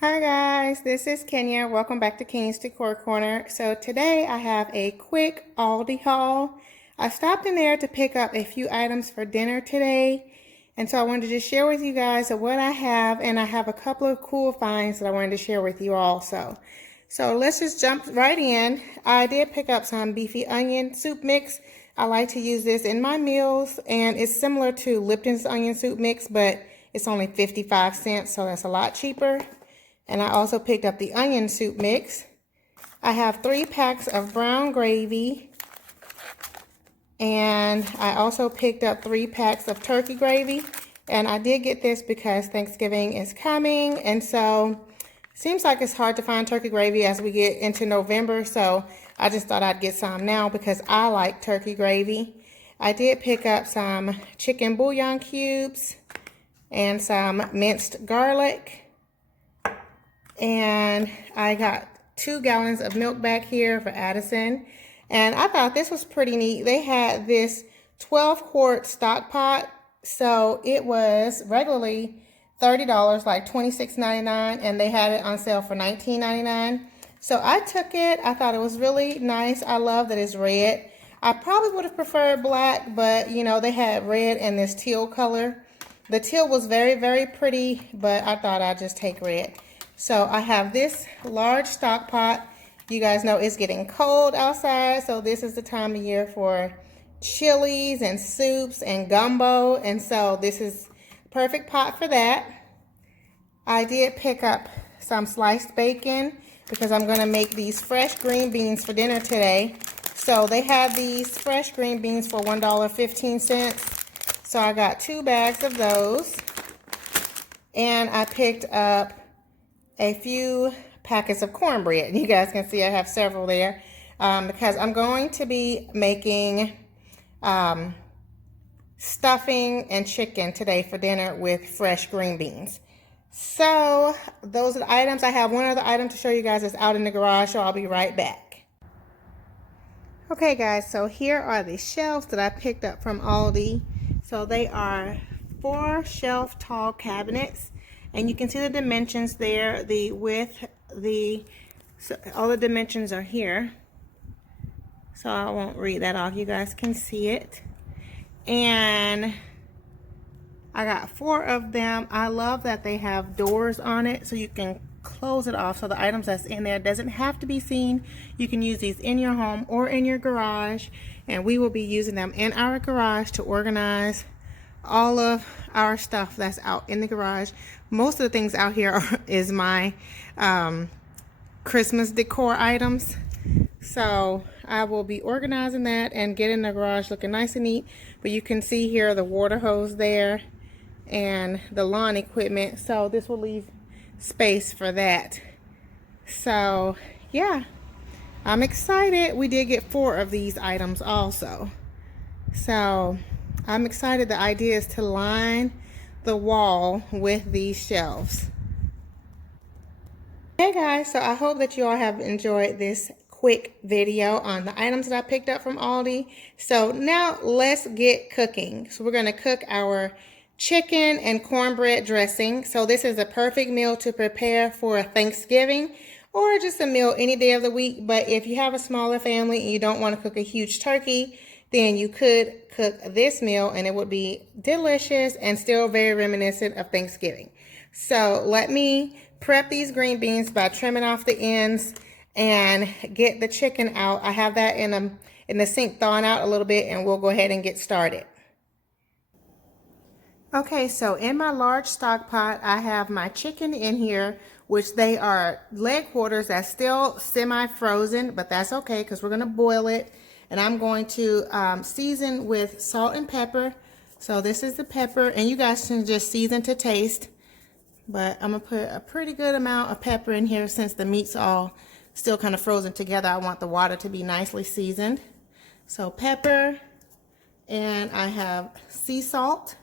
Hi guys, this is Kenya. Welcome back to Kenya's Decor Corner. So today I have a quick Aldi haul. I stopped in there to pick up a few items for dinner today. And so I wanted to just share with you guys what I have, and I have a couple of cool finds that I wanted to share with you also. So let's just jump right in. I did pick up some beefy onion soup mix. I like to use this in my meals, and it's similar to Lipton's onion soup mix, but it's only 55 cents, so that's a lot cheaper. And I also picked up the onion soup mix. I have 3 packs of brown gravy. And I also picked up 3 packs of turkey gravy. And I did get this because Thanksgiving is coming. And so it seems like it's hard to find turkey gravy as we get into November. So I just thought I'd get some now because I like turkey gravy. I did pick up some chicken bouillon cubes and some minced garlic. And I got 2 gallons of milk back here for Addison. And I thought this was pretty neat. They had this 12-quart stock pot. So it was regularly $30, like $26.99. And they had it on sale for $19.99. So I took it. I thought it was really nice. I love that it's red. I probably would have preferred black, but you know, they had red and this teal color. The teal was very, very pretty, but I thought I'd just take red. So I have this large stock pot. You guys know it's getting cold outside, so this is the time of year for chilies and soups and gumbo, and so this is perfect pot for that. I did pick up some sliced bacon because I'm going to make these fresh green beans for dinner today. So they had these fresh green beans for $1.15. So I got 2 bags of those. And I picked up a few packets of cornbread. You guys can see I have several there because I'm going to be making stuffing and chicken today for dinner with fresh green beans. So those are the items. I have one other item to show you guys that's out in the garage, so I'll be right back. Okay guys, so here are the shelves that I picked up from Aldi. So they are 4 shelf tall cabinets. And you can see the dimensions there, the width, so all the dimensions are here. So I won't read that off, you guys can see it. And I got 4 of them. I love that they have doors on it so you can close it off so the items that's in there doesn't have to be seen. You can use these in your home or in your garage, and we will be using them in our garage to organize all of our stuff that's out in the garage. Most of the things out here is my Christmas decor items. So I will be organizing that and getting the garage looking nice and neat. But you can see here the water hose there and the lawn equipment. So this will leave space for that. So yeah, I'm excited. We did get 4 of these items also. So I'm excited. The idea is to line the wall with these shelves. Hey guys, so I hope that you all have enjoyed this quick video on the items that I picked up from Aldi. So now let's get cooking. So we're going to cook our chicken and cornbread dressing. So this is a perfect meal to prepare for Thanksgiving or just a meal any day of the week. But if you have a smaller family and you don't want to cook a huge turkey, then you could cook this meal and it would be delicious and still very reminiscent of Thanksgiving. So let me prep these green beans by trimming off the ends and get the chicken out. I have that in the sink thawing out a little bit, and we'll go ahead and get started. Okay, so in my large stock pot, I have my chicken in here, which they are leg quarters that's still semi-frozen, but that's okay because we're going to boil it. And I'm going to season with salt and pepper. So this is the pepper, and you guys can just season to taste. But I'm going to put a pretty good amount of pepper in here since the meat's all still kind of frozen together. I want the water to be nicely seasoned. So pepper, and I have sea salt.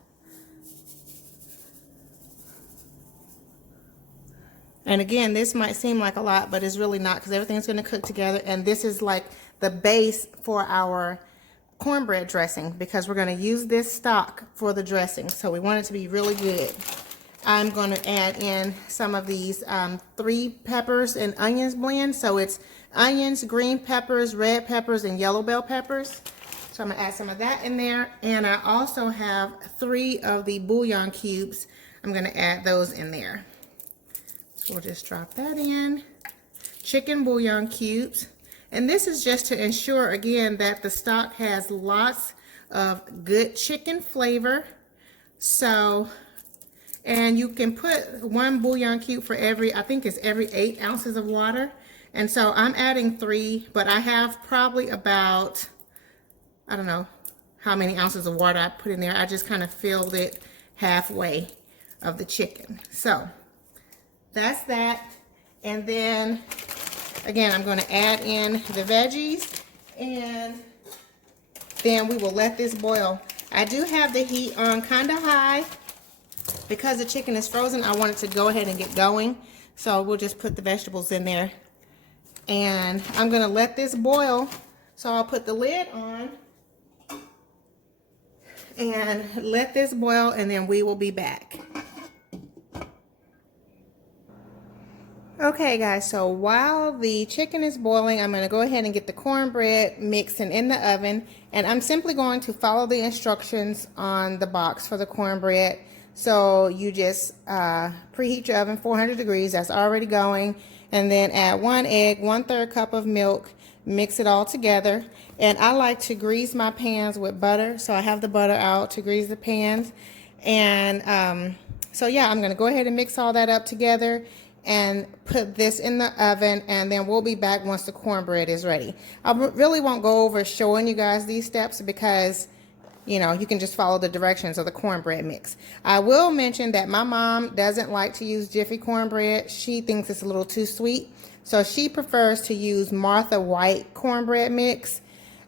And again, this might seem like a lot, but it's really not because everything's going to cook together. And this is like the base for our cornbread dressing because we're going to use this stock for the dressing. So we want it to be really good. I'm going to add in some of these 3 peppers and onions blend. So it's onions, green peppers, red peppers, and yellow bell peppers. So I'm going to add some of that in there. And I also have 3 of the bouillon cubes. I'm going to add those in there. So we'll just drop that in. Chicken bouillon cubes. And this is just to ensure, again, that the stock has lots of good chicken flavor. So, and you can put 1 bouillon cube for every, I think it's every 8 ounces of water. And so I'm adding 3, but I have probably about, I don't know how many ounces of water I put in there. I just kind of filled it halfway of the chicken. So that's that. And then again, I'm going to add in the veggies, and then we will let this boil. I do have the heat on kind of high because the chicken is frozen. I want it to go ahead and get going. So we'll just put the vegetables in there, and I'm going to let this boil. So I'll put the lid on and let this boil, and then we will be back. Okay guys, so while the chicken is boiling, I'm going to go ahead and get the cornbread mixed and in the oven, and I'm simply going to follow the instructions on the box for the cornbread. So you just preheat your oven 400 degrees, that's already going, and then add 1 egg, 1/3 cup of milk, mix it all together. And I like to grease my pans with butter, so I have the butter out to grease the pans. And so yeah, I'm going to go ahead and mix all that up together and put this in the oven, and then we'll be back once the cornbread is ready. I really won't go over showing you guys these steps because, you know, you can just follow the directions of the cornbread mix. I will mention that my mom doesn't like to use Jiffy cornbread. She thinks it's a little too sweet, so she prefers to use Martha White cornbread mix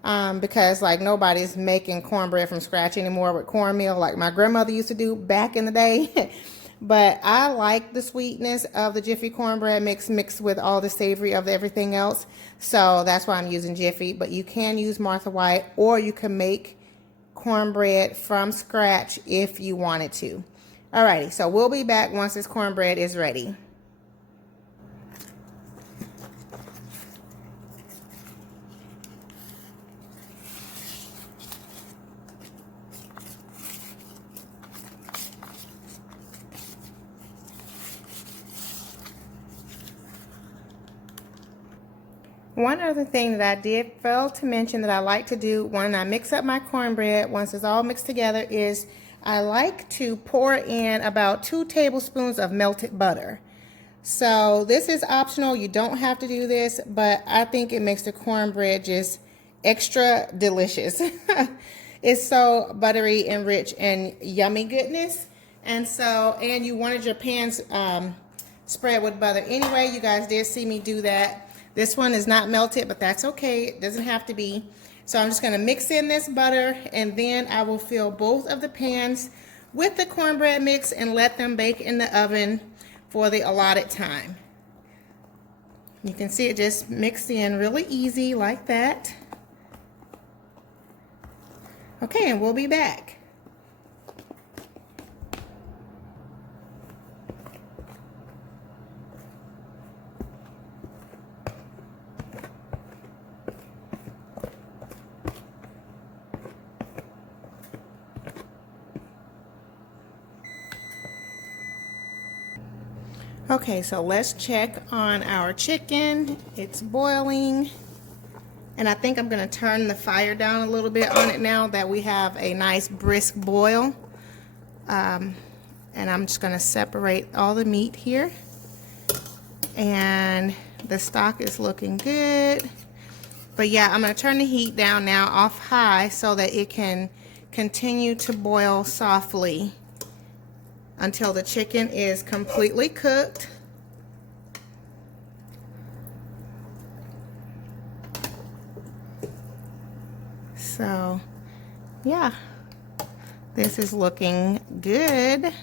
because like nobody's making cornbread from scratch anymore with cornmeal like my grandmother used to do back in the day. But I like the sweetness of the Jiffy cornbread mixed with all the savory of everything else. So that's why I'm using Jiffy. But you can use Martha White, or you can make cornbread from scratch if you wanted to. Alrighty, so we'll be back once this cornbread is ready. One other thing that I did fail to mention that I like to do when I mix up my cornbread, once it's all mixed together, is I like to pour in about 2 tablespoons of melted butter. So this is optional, you don't have to do this, but I think it makes the cornbread just extra delicious. It's so buttery and rich and yummy goodness. And you wanted your pans spread with butter anyway. You guys did see me do that. This one is not melted, but that's okay. It doesn't have to be. So I'm just going to mix in this butter, and then I will fill both of the pans with the cornbread mix and let them bake in the oven for the allotted time. You can see it just mixed in really easy like that. Okay, and we'll be back. Okay, so let's check on our chicken. It's boiling, and I think I'm going to turn the fire down a little bit on it now that we have a nice brisk boil. And I'm just going to separate all the meat here, and the stock is looking good. But yeah, I'm going to turn the heat down now off high so that it can continue to boil softly until the chicken is completely cooked. So, yeah, this is looking good.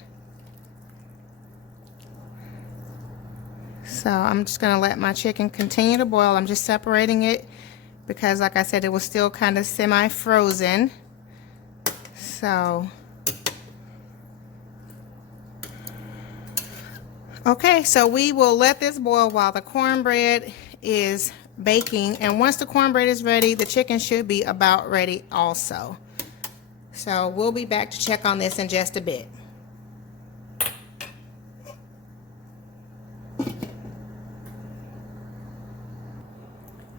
So I'm just gonna let my chicken continue to boil. I'm just separating it because, like I said, it was still kind of semi-frozen. So Okay, so we will let this boil while the cornbread is baking. And once the cornbread is ready, the chicken should be about ready also. So we'll be back to check on this in just a bit.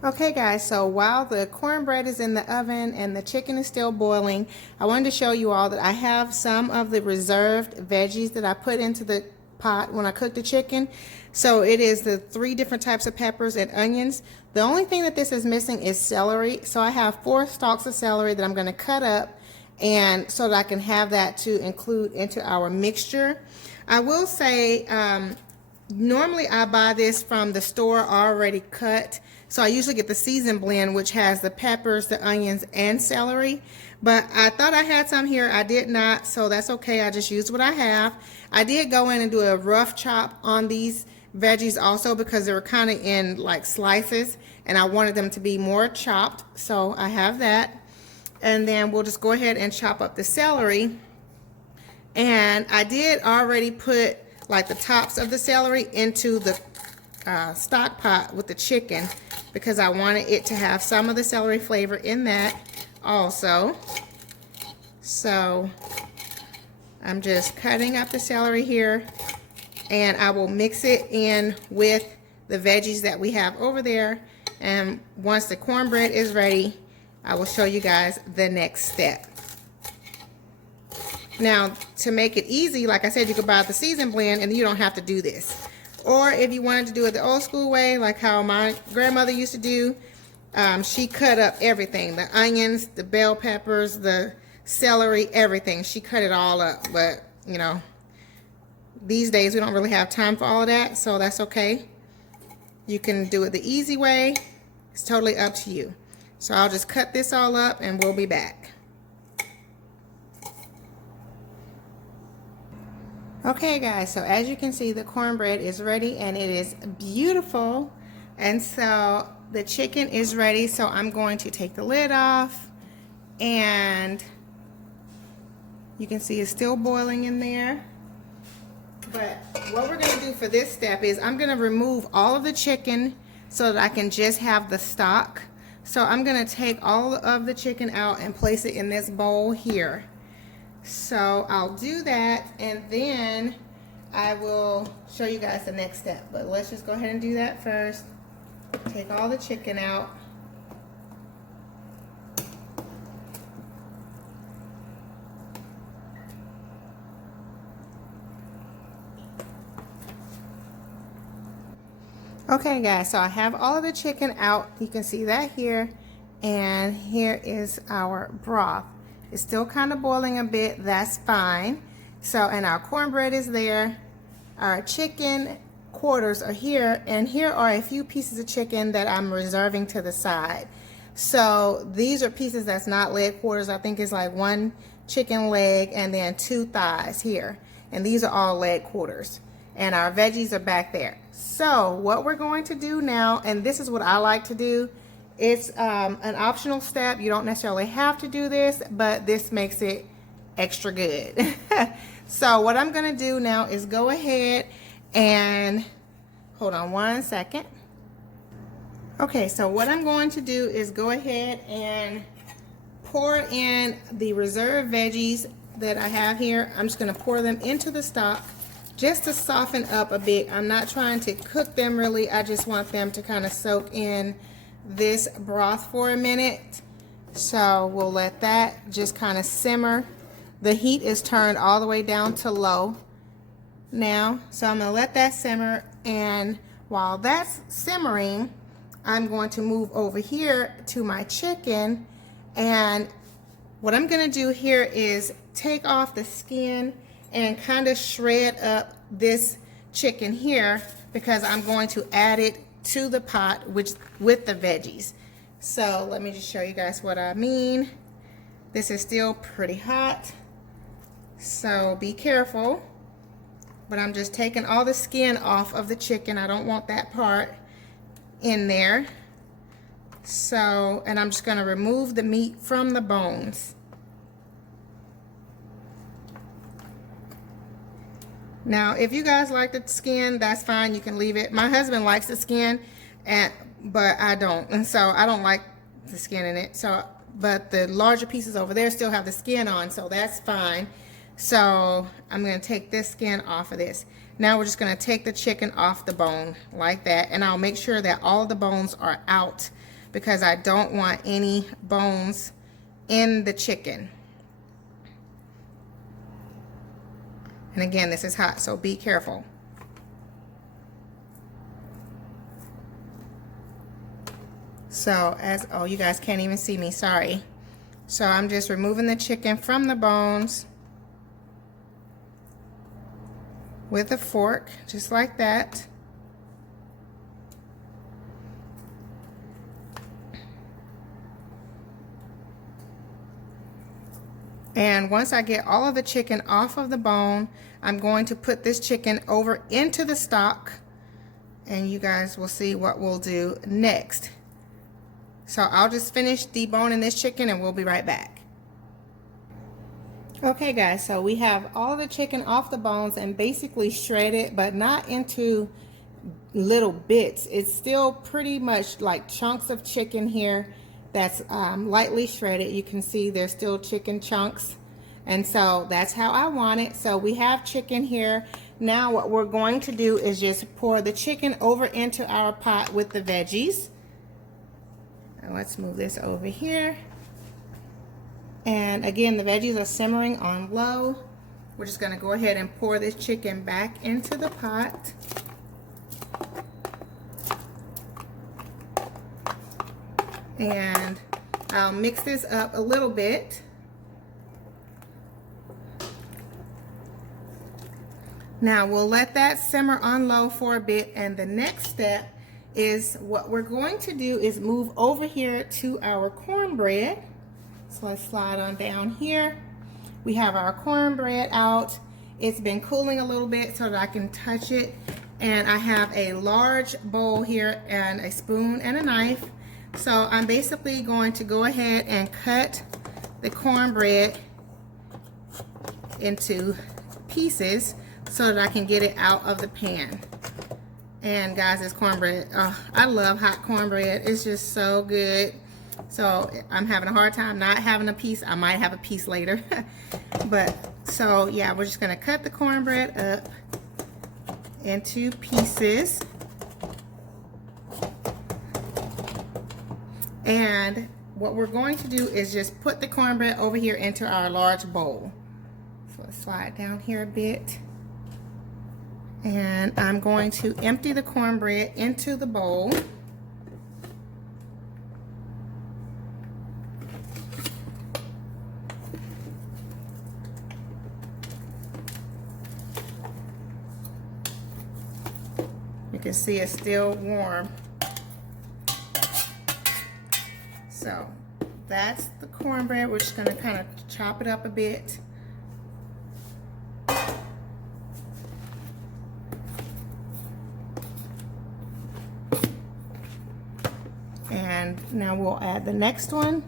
Okay guys, so while the cornbread is in the oven and the chicken is still boiling, I wanted to show you all that I have some of the reserved veggies that I put into the pot when I cooked the chicken. So it is the 3 different types of peppers and onions. The only thing that this is missing is celery. So I have 4 stalks of celery that I'm going to cut up, and so that I can have that to include into our mixture. I will say, normally I buy this from the store already cut. So I usually get the seasoned blend, which has the peppers, the onions, and celery. But I thought I had some here. I did not, so that's okay. I just used what I have. I did go in and do a rough chop on these veggies also because they were kind of in like slices, and I wanted them to be more chopped. So I have that. And then we'll just go ahead and chop up the celery. And I did already put like the tops of the celery into the stock pot with the chicken because I wanted it to have some of the celery flavor in that also. So I'm just cutting up the celery here, and I will mix it in with the veggies that we have over there. And once the cornbread is ready, I will show you guys the next step. Now, to make it easy, like I said, you could buy the seasoned blend and you don't have to do this. Or if you wanted to do it the old school way, like how my grandmother used to do, she cut up everything. The onions, the bell peppers, the celery, everything. She cut it all up. But, you know, these days we don't really have time for all of that, so that's okay. You can do it the easy way. It's totally up to you. So I'll just cut this all up and we'll be back. Okay guys, so as you can see, the cornbread is ready and it is beautiful. And so the chicken is ready, so I'm going to take the lid off, and you can see it's still boiling in there. But what we're going to do for this step is I'm going to remove all of the chicken so that I can just have the stock. So I'm going to take all of the chicken out and place it in this bowl here. So I'll do that, and then I will show you guys the next step. But let's just go ahead and do that first. Take all the chicken out. Okay guys, so I have all of the chicken out. You can see that here, and here is our broth. It's still kind of boiling a bit, that's fine. So, and our cornbread is there. Our chicken quarters are here, and here are a few pieces of chicken that I'm reserving to the side. So these are pieces that's not leg quarters. I think it's like 1 chicken leg and then 2 thighs here. And these are all leg quarters. And our veggies are back there. So what we're going to do now, and this is what I like to do, it's an optional step. You don't necessarily have to do this, but this makes it extra good. So what I'm going to do now is go ahead and, hold on one second. Okay, so what I'm going to do is go ahead and pour in the reserved veggies that I have here. I'm just going to pour them into the stock just to soften up a bit. I'm not trying to cook them really. I just want them to kind of soak in this broth for a minute. So we'll let that just kind of simmer. The heat is turned all the way down to low now. So I'm going to let that simmer, and while that's simmering, I'm going to move over here to my chicken. And what I'm going to do here is take off the skin and kind of shred up this chicken here, because I'm going to add it to the pot with the veggies. So let me just show you guys what I mean. This is still pretty hot, so be careful. But I'm just taking all the skin off of the chicken. I don't want that part in there. So, and I'm just going to remove the meat from the bones. Now, if you guys like the skin, that's fine. You can leave it. My husband likes the skin, but I don't. And so I don't like the skin in it. So, but the larger pieces over there still have the skin on, so that's fine. So I'm going to take this skin off of this. Now we're just going to take the chicken off the bone like that. And I'll make sure that all the bones are out because I don't want any bones in the chicken. And again, this is hot, so be careful. So oh, you guys can't even see me, sorry. So I'm just removing the chicken from the bones with a fork, just like that. And once I get all of the chicken off of the bone, I'm going to put this chicken over into the stock, and you guys will see what we'll do next. So I'll just finish deboning this chicken and we'll be right back. Okay guys, so we have all the chicken off the bones and basically shredded, but not into little bits. It's still pretty much like chunks of chicken here that's lightly shredded. You can see there's still chicken chunks, and so that's how I want it. So we have chicken here. Now what we're going to do is just pour the chicken over into our pot with the veggies. Now let's move this over here. And again, the veggies are simmering on low. We're just going to go ahead and pour this chicken back into the pot. And I'll mix this up a little bit. Now we'll let that simmer on low for a bit, and the next step is what we're going to do is move over here to our cornbread. So let's slide on down here. We have our cornbread out. It's been cooling a little bit so that I can touch it. And I have a large bowl here and a spoon and a knife. So I'm basically going to go ahead and cut the cornbread into pieces so that I can get it out of the pan. And guys, this cornbread, oh, I love hot cornbread. It's just so good. So I'm having a hard time not having a piece. I might have a piece later. But so yeah, we're just gonna cut the cornbread up into pieces. And what we're going to do is just put the cornbread over here into our large bowl. So let's slide down here a bit. And I'm going to empty the cornbread into the bowl. You can see it's still warm. So that's the cornbread. We're just going to kind of chop it up a bit. And now we'll add the next one.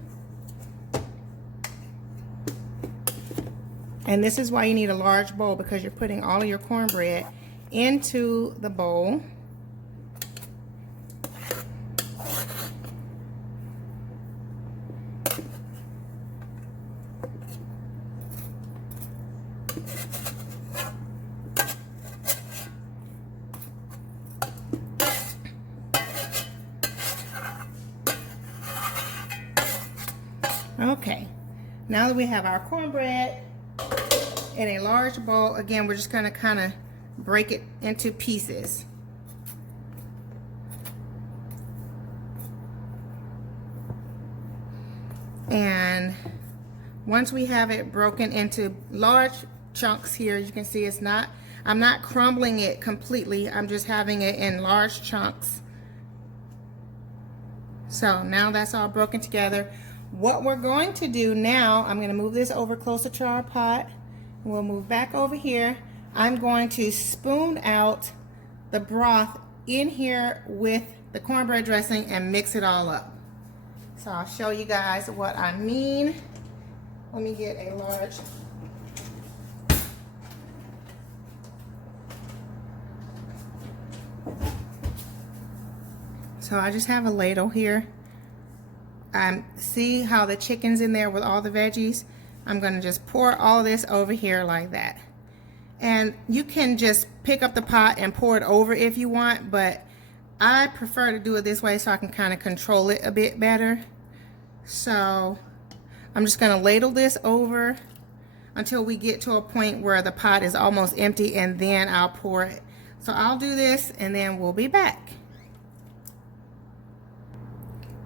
And this is why you need a large bowl, because you're putting all of your cornbread into the bowl. Okay, now that we have our cornbread in a large bowl, again, we're just going to kind of break it into pieces. And once we have it broken into large chunks here, you can see it's not, I'm not crumbling it completely. I'm just having it in large chunks. So now that's all broken together. What we're going to do now, I'm going to move this over closer to our pot. We'll move back over here. I'm going to spoon out the broth in here with the cornbread dressing and mix it all up. So I'll show you guys what I mean. Let me get a large So I just have a ladle here. See how the chicken's in there with all the veggies? I'm gonna just pour all this over here like that. And you can just pick up the pot and pour it over if you want, but I prefer to do it this way so I can kind of control it a bit better. So I'm just gonna ladle this over until we get to a point where the pot is almost empty, and then I'll pour it. So I'll do this and then we'll be back.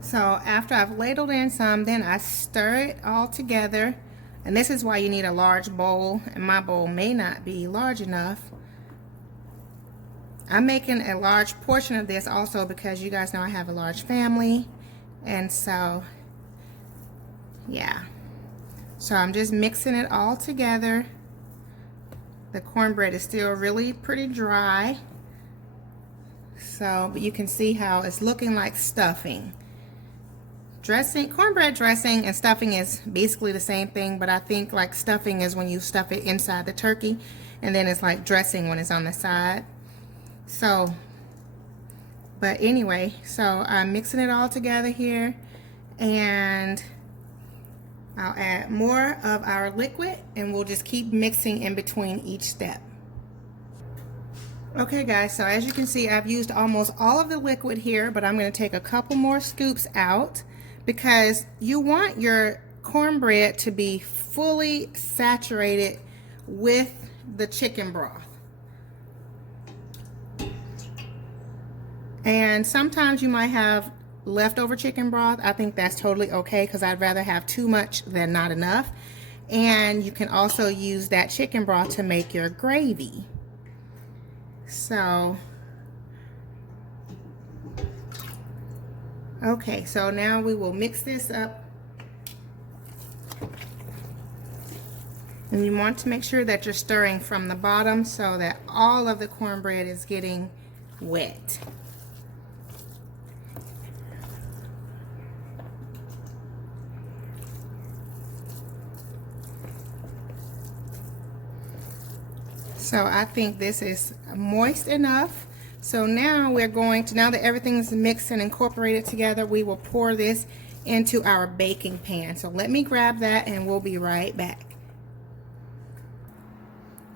So after I've ladled in some, then I stir it all together. And this is why you need a large bowl, and my bowl may not be large enough. I'm making a large portion of this also because you guys know I have a large family. And so, yeah. So I'm just mixing it all together. The cornbread is still really pretty dry. So, but you can see how it's looking like stuffing. Dressing, cornbread dressing and stuffing is basically the same thing, but I think like stuffing is when you stuff it inside the turkey, and then it's like dressing when it's on the side. So, but anyway, so I'm mixing it all together here, and I'll add more of our liquid, and we'll just keep mixing in between each step. Okay guys, so as you can see, I've used almost all of the liquid here, but I'm going to take a couple more scoops out because you want your cornbread to be fully saturated with the chicken broth. And sometimes you might have leftover chicken broth. I think that's totally okay because I'd rather have too much than not enough. And you can also use that chicken broth to make your gravy. So, okay, so now we will mix this up. And you want to make sure that you're stirring from the bottom so that all of the cornbread is getting wet. So I think this is moist enough. So now we're going to, now that everything's mixed and incorporated together, we will pour this into our baking pan. So let me grab that and we'll be right back.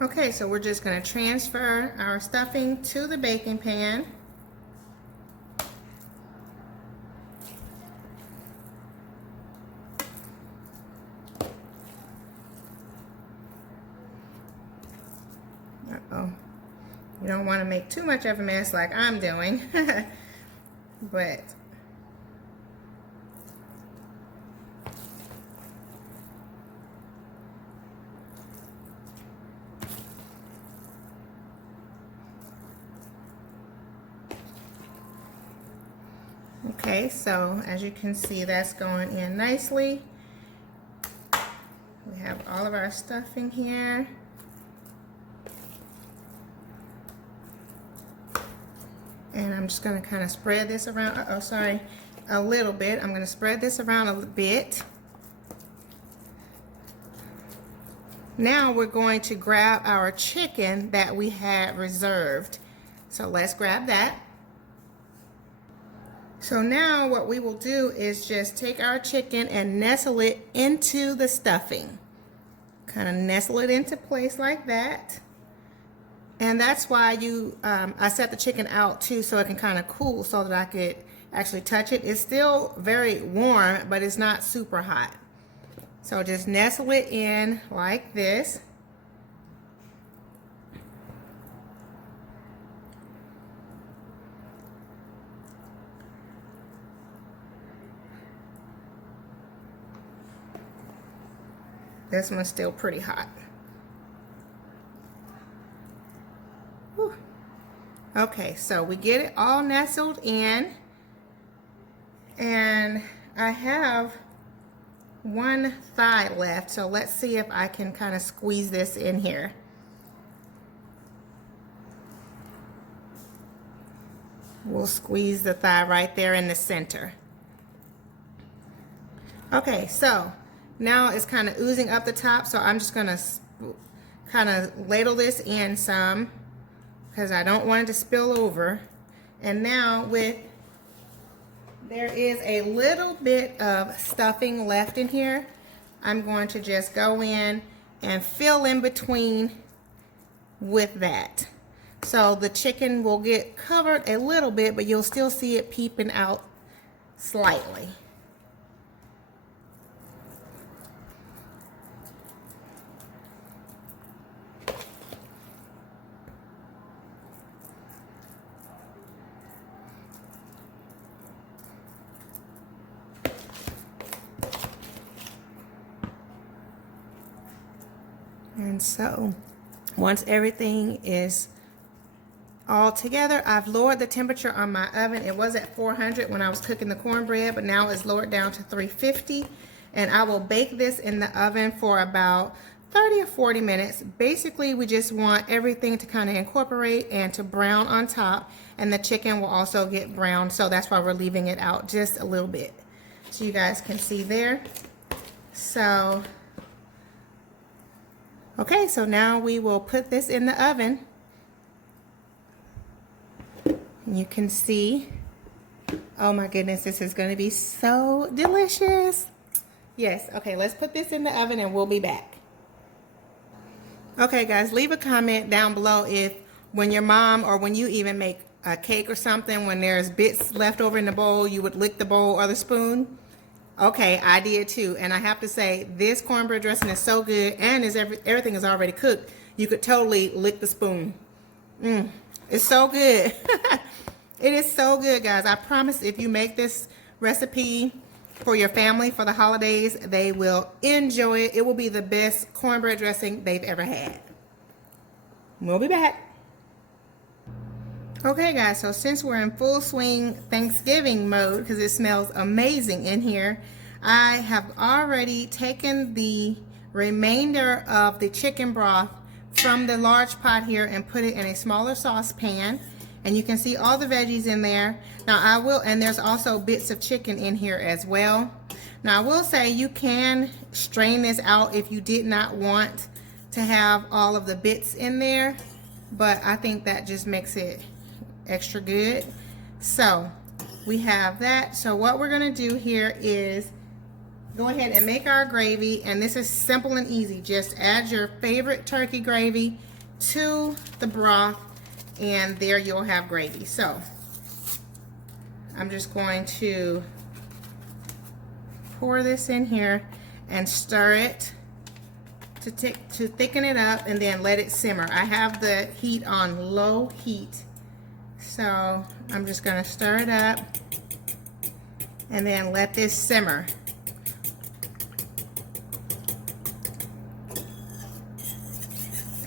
Okay, so we're just going to transfer our stuffing to the baking pan. Uh-oh. You don't want to make too much of a mess like I'm doing. But okay, so as you can see, that's going in nicely. We have all of our stuffing here. And I'm just going to kind of spread this around, a little bit. I'm going to spread this around a bit. Now we're going to grab our chicken that we had reserved. So let's grab that. So now what we will do is just take our chicken and nestle it into the stuffing. Kind of nestle it into place like that. And that's why I set the chicken out too, so it can kind of cool so that I could actually touch it. It's still very warm, but it's not super hot. So just nestle it in like this. This one's still pretty hot. Okay, so we get it all nestled in, and I have one thigh left, so let's see if I can kind of squeeze this in here. We'll squeeze the thigh right there in the center. Okay, so now it's kind of oozing up the top, so I'm just going to kind of ladle this in some, because I don't want it to spill over. And now with There is a little bit of stuffing left in here. I'm going to just go in and fill in between with that. So the chicken will get covered a little bit, but you'll still see it peeping out slightly. And so once everything is all together, I've lowered the temperature on my oven. It was at 400 when I was cooking the cornbread, but now it's lowered down to 350. And I will bake this in the oven for about 30 or 40 minutes. Basically, we just want everything to kind of incorporate and to brown on top. And the chicken will also get browned, so that's why we're leaving it out just a little bit. So you guys can see there. So, okay, so now we will put this in the oven. You can see, oh my goodness, this is going to be so delicious. Yes, okay, let's put this in the oven and we'll be back. Okay guys, leave a comment down below if when your mom or when you even make a cake or something, when there's bits left over in the bowl, you would lick the bowl or the spoon. Okay, I did too, and I have to say this cornbread dressing is so good, and everything is already cooked. You could totally lick the spoon. It's so good. It is so good, guys. I promise if you make this recipe for your family for the holidays, they will enjoy it. It will be the best cornbread dressing they've ever had. We'll be back. Okay guys, so since we're in full swing Thanksgiving mode, because it smells amazing in here, I have already taken the remainder of the chicken broth from the large pot here and put it in a smaller saucepan. And you can see all the veggies in there. Now and there's also bits of chicken in here as well. Now I will say you can strain this out if you did not want to have all of the bits in there, but I think that just makes it extra good. So we have that. So what we're gonna do here is go ahead and make our gravy, and this is simple and easy. Just add your favorite turkey gravy to the broth, and there you'll have gravy. So I'm just going to pour this in here and stir it to thicken it up, and then let it simmer. I have the heat on low heat, so I'm just going to stir it up and then let this simmer.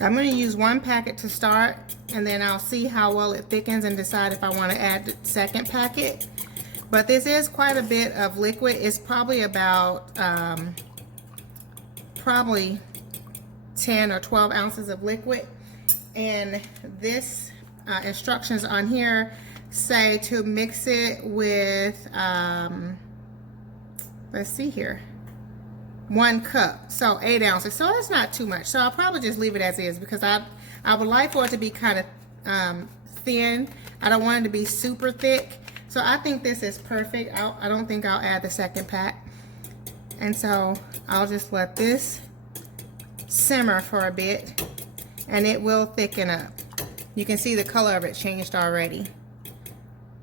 I'm going to use one packet to start, and then I'll see how well it thickens and decide if I want to add the second packet. But this is quite a bit of liquid. It's probably about probably 10 or 12 ounces of liquid. And this instructions on here say to mix it with, let's see here, 1 cup, so 8 ounces. So that's not too much. So I'll probably just leave it as is, because I would like for it to be kind of thin. I don't want it to be super thick. So I think this is perfect. I don't think I'll add the second pack. And so I'll just let this simmer for a bit, and it will thicken up. You can see the color of it changed already.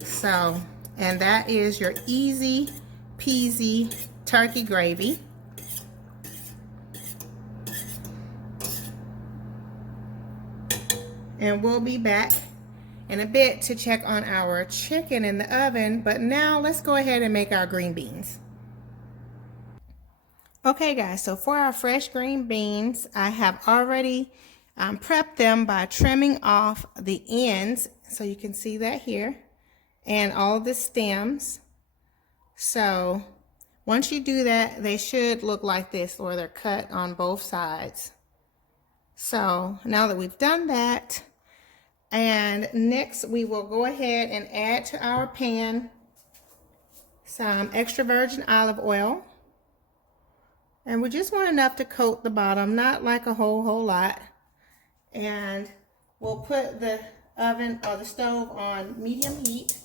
So, and that is your easy peasy turkey gravy. And we'll be back in a bit to check on our chicken in the oven. But now let's go ahead and make our green beans. Okay guys, so for our fresh green beans, I have already prepped them by trimming off the ends. So you can see that here, and all the stems. So once you do that, they should look like this, or they're cut on both sides. So now that we've done that, and next we will go ahead and add to our pan some extra virgin olive oil. And we just want enough to coat the bottom, not like a whole lot. And we'll put the oven or the stove on medium heat.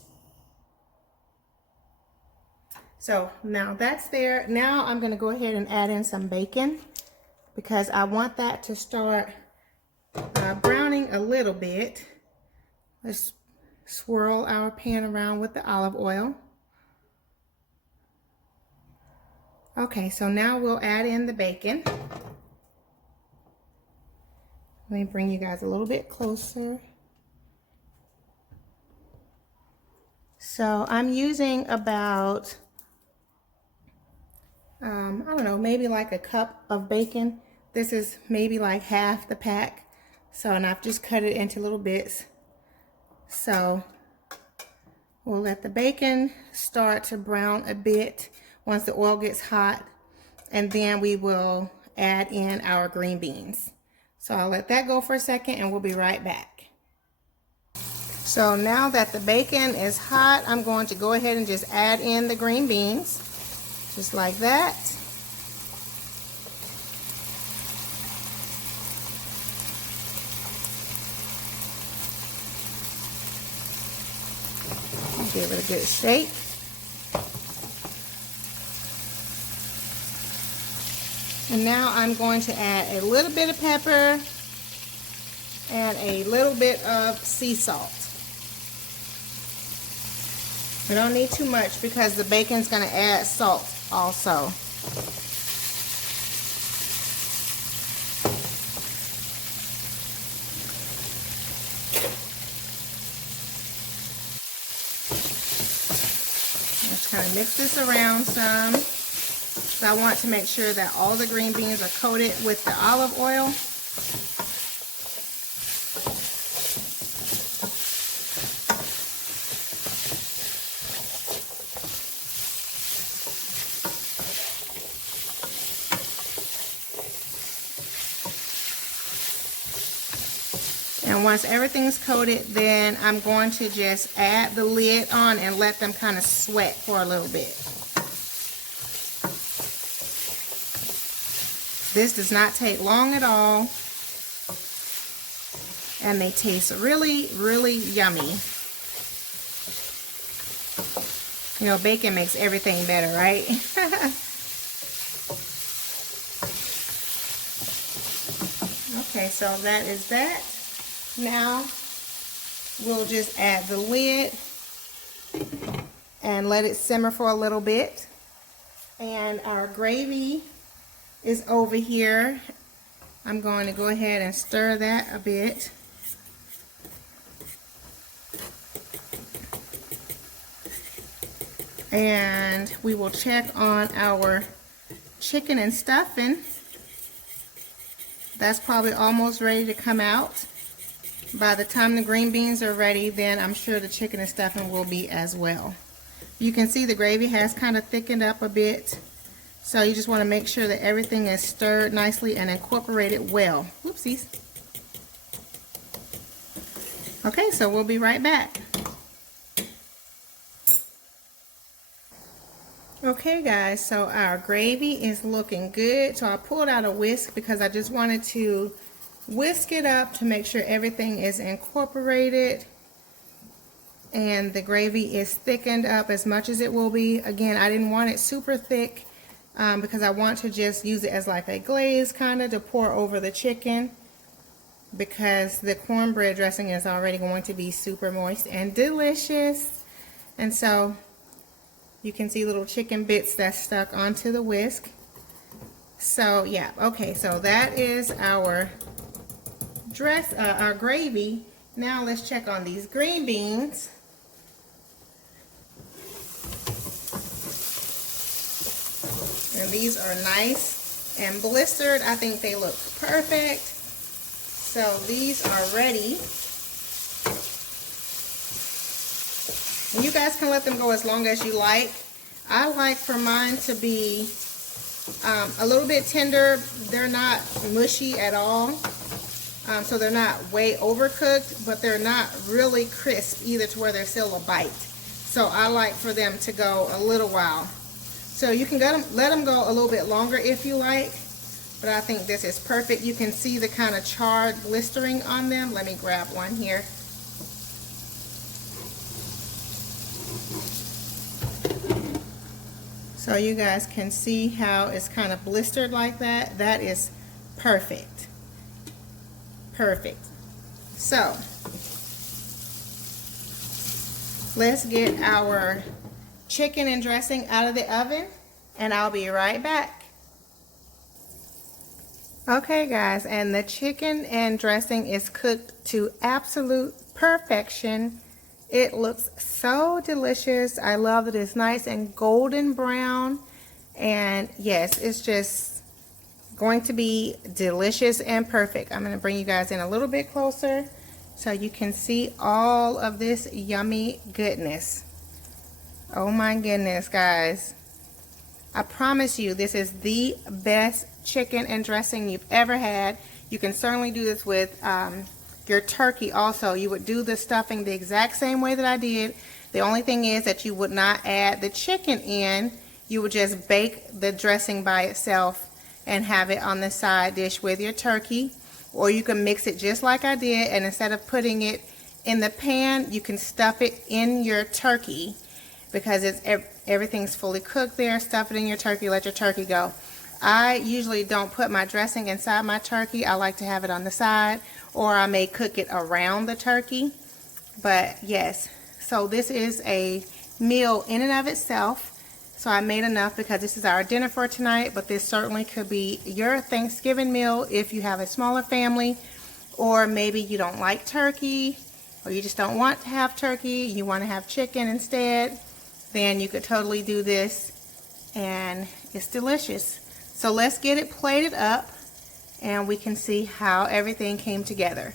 So now that's there. Now I'm going to go ahead and add in some bacon because I want that to start browning a little bit. Let's swirl our pan around with the olive oil. Okay, so now we'll add in the bacon. Let me bring you guys a little bit closer. So I'm using about, I don't know, maybe like a cup of bacon. This is maybe like half the pack. So, and I've just cut it into little bits. So we'll let the bacon start to brown a bit once the oil gets hot. And then we will add in our green beans. So I'll let that go for a second and we'll be right back. So now that the bacon is hot, I'm going to go ahead and just add in the green beans, just like that. Give it a good shake. And now I'm going to add a little bit of pepper and a little bit of sea salt. We don't need too much because the bacon's going to add salt also. Let's kind of mix this around some. So I want to make sure that all the green beans are coated with the olive oil. And once everything's coated, then I'm going to just add the lid on and let them kind of sweat for a little bit. This does not take long at all, and they taste really, really yummy. You know, bacon makes everything better, right? Okay, so that is that. Now we'll just add the lid and let it simmer for a little bit. And our gravy is over here. I'm going to go ahead and stir that a bit. And we will check on our chicken and stuffing. That's probably almost ready to come out. By the time the green beans are ready, then I'm sure the chicken and stuffing will be as well. You can see the gravy has kind of thickened up a bit. So you just want to make sure that everything is stirred nicely and incorporated well. Whoopsies. Okay, so we'll be right back. Okay guys, so our gravy is looking good. So I pulled out a whisk because I just wanted to whisk it up to make sure everything is incorporated and the gravy is thickened up as much as it will be. Again, I didn't want it super thick because I want to just use it as like a glaze kind of to pour over the chicken, because the cornbread dressing is already going to be super moist and delicious. And so you can see little chicken bits that's stuck onto the whisk. So yeah, okay, so that is our our gravy. Now let's check on these green beans. And these are nice and blistered. I think they look perfect. So these are ready. And you guys can let them go as long as you like. I like for mine to be a little bit tender. They're not mushy at all. So they're not way overcooked, but they're not really crisp either to where they're still a bite. So I like for them to go a little while. So you can let them go a little bit longer if you like, but I think this is perfect. You can see the kind of charred blistering on them. Let me grab one here. So you guys can see how it's kind of blistered like that. That is perfect. Perfect. So let's get our chicken and dressing out of the oven, and I'll be right back. Okay guys, and the chicken and dressing is cooked to absolute perfection. It looks so delicious. I love that it's nice and golden brown, and yes, it's just going to be delicious and perfect. I'm going to bring you guys in a little bit closer so you can see all of this yummy goodness. Oh my goodness, guys. I promise you, this is the best chicken and dressing you've ever had. You can certainly do this with your turkey also. You would do the stuffing the exact same way that I did. The only thing is that you would not add the chicken in. You would just bake the dressing by itself and have it on the side dish with your turkey. Or you can mix it just like I did, and instead of putting it in the pan, you can stuff it in your turkey. Because everything's fully cooked there. Stuff it in your turkey, let your turkey go. I usually don't put my dressing inside my turkey. I like to have it on the side, or I may cook it around the turkey. But yes, so this is a meal in and of itself. So I made enough because this is our dinner for tonight, but this certainly could be your Thanksgiving meal if you have a smaller family, or maybe you don't like turkey, or you just don't want to have turkey, you want to have chicken instead. Then you could totally do this, and it's delicious. So let's get it plated up, and we can see how everything came together.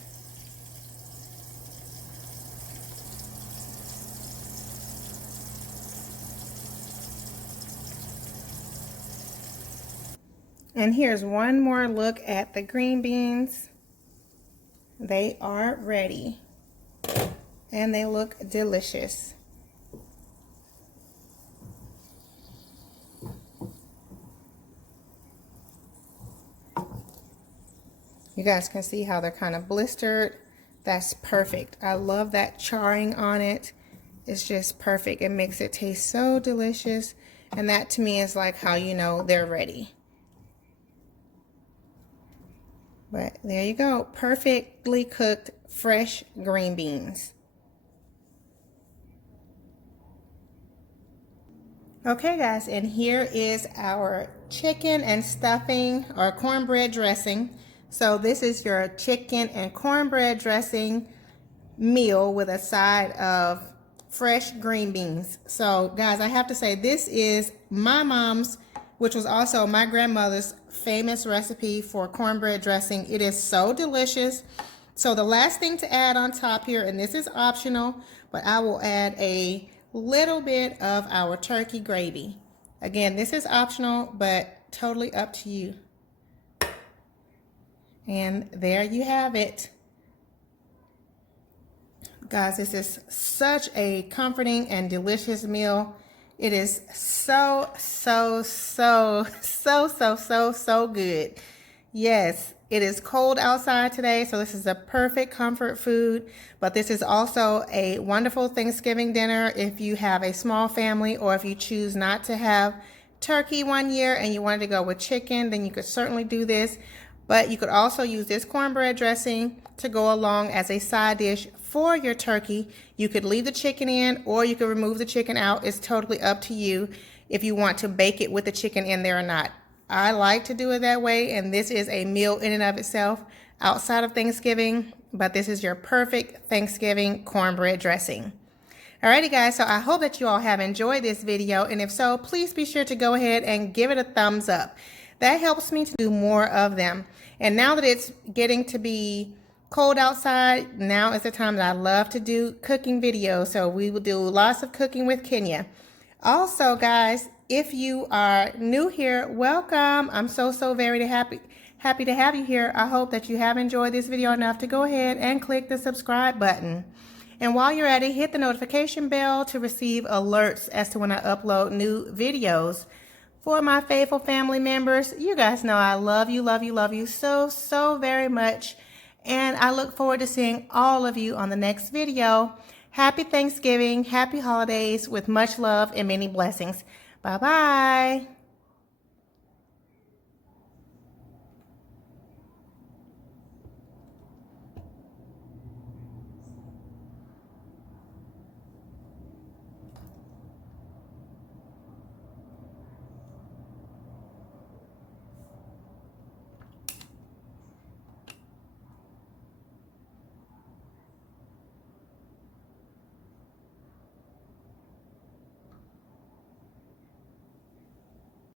And here's one more look at the green beans. They are ready, and they look delicious. You guys can see how they're kind of blistered. That's perfect. I love that charring on it. It's just perfect. It makes it taste so delicious. And that to me is like how you know they're ready. But there you go. Perfectly cooked fresh green beans. Okay guys, and here is our chicken and stuffing or cornbread dressing. So this is your chicken and cornbread dressing meal with a side of fresh green beans. So guys, I have to say this is my mom's, which was also my grandmother's famous recipe for cornbread dressing. It is so delicious. So the last thing to add on top here, and this is optional, but I will add a little bit of our turkey gravy. Again, this is optional, but totally up to you. And there you have it. Guys, this is such a comforting and delicious meal. It is so good. Yes, it is cold outside today, so this is a perfect comfort food. But this is also a wonderful Thanksgiving dinner if you have a small family, or if you choose not to have turkey one year and you wanted to go with chicken, then you could certainly do this. But you could also use this cornbread dressing to go along as a side dish for your turkey. You could leave the chicken in, or you could remove the chicken out. It's totally up to you if you want to bake it with the chicken in there or not. I like to do it that way, and this is a meal in and of itself outside of Thanksgiving, but this is your perfect Thanksgiving cornbread dressing. Alrighty guys, so I hope that you all have enjoyed this video, and if so, please be sure to go ahead and give it a thumbs up. That helps me to do more of them. And now that it's getting to be cold outside, now is the time that I love to do cooking videos. So we will do lots of cooking with Kenya. Also, guys, if you are new here, welcome. I'm so very happy to have you here. I hope that you have enjoyed this video enough to go ahead and click the subscribe button. And while you're at it, hit the notification bell to receive alerts as to when I upload new videos. For my faithful family members, you guys know I love you so very much. And I look forward to seeing all of you on the next video. Happy Thanksgiving, happy holidays with much love and many blessings. Bye-bye.